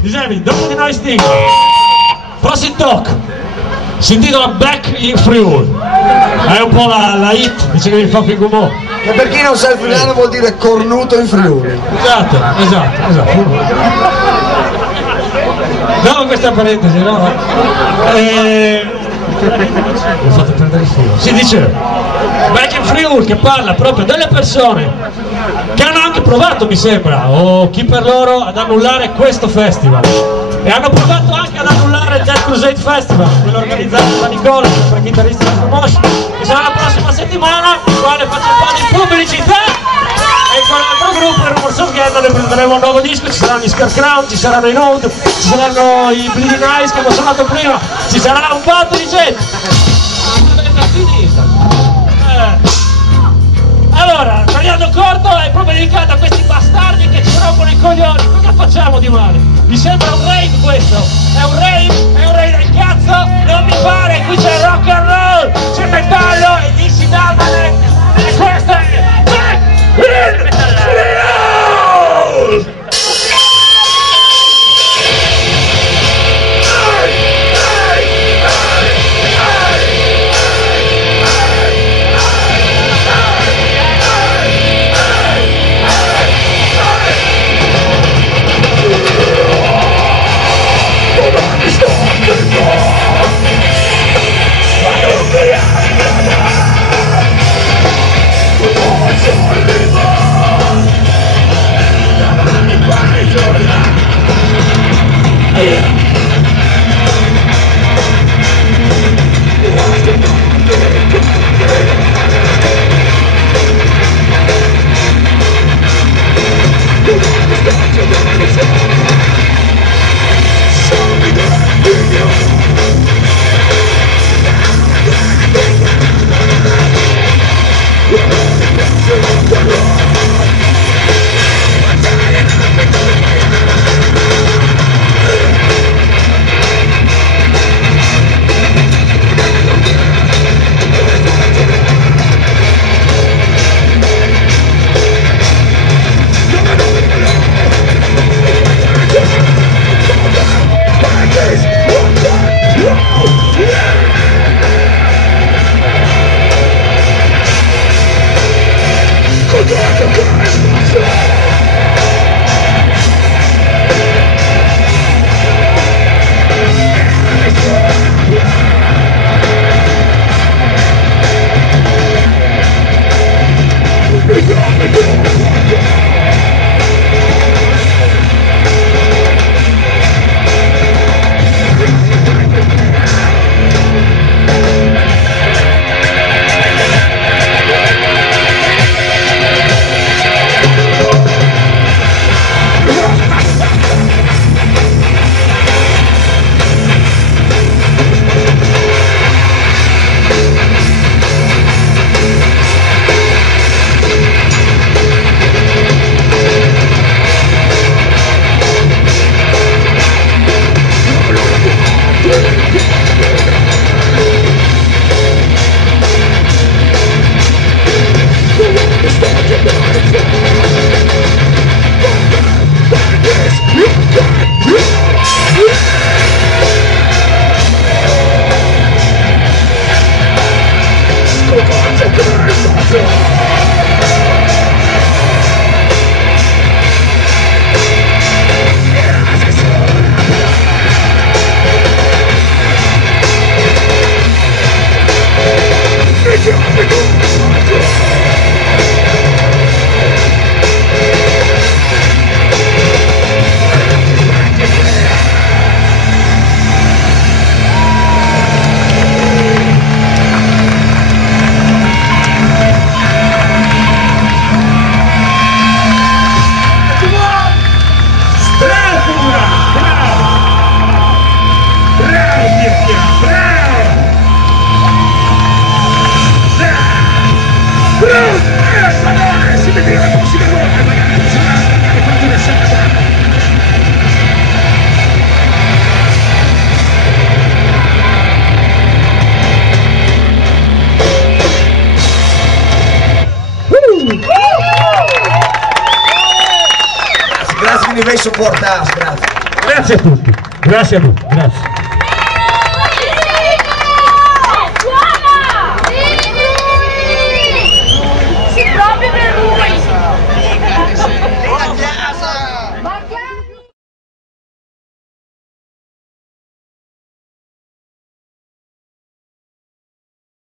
Dicevi, dopo di noi Sting. Prossimo talk. Si intitola Back in Friuli. È un po' la hit, dice che mi fa Figumò. E per chi non sa il friulano vuol dire cornuto in Friuli. Esatto. No, questa è parentesi, no? Ho fatto perdere il filo. Si dice Back in Friuli, che parla proprio delle persone che hanno anche provato, mi sembra, o chi per loro, ad annullare questo festival. E hanno provato anche ad annullare il Jazz Crusade Festival, quello organizzato da Nicola, per chitarristi di Fromosci, che sarà la prossima settimana, il quale faccio un po' di pubblicità. E con l'altro gruppo, il Rumors of Ghetto, ne presenteremo un nuovo disco, ci saranno i Scare Crown, ci saranno i Nude, ci saranno i Bleeding Eyes che ho suonato prima, ci sarà un botto di gente. Allora, tagliando corto, è proprio dedicato a questi bastardi che ci rompono i coglioni. Cosa facciamo di male? Mi sembra un rave questo? È un rave del cazzo? Non mi pare, qui c'è rock and roll, c'è metallo e DC Dalmane, e questo è Back in Friuli! Grazie, mi vei supportato, grazie. Grazie a tutti, grazie a tutti, grazie.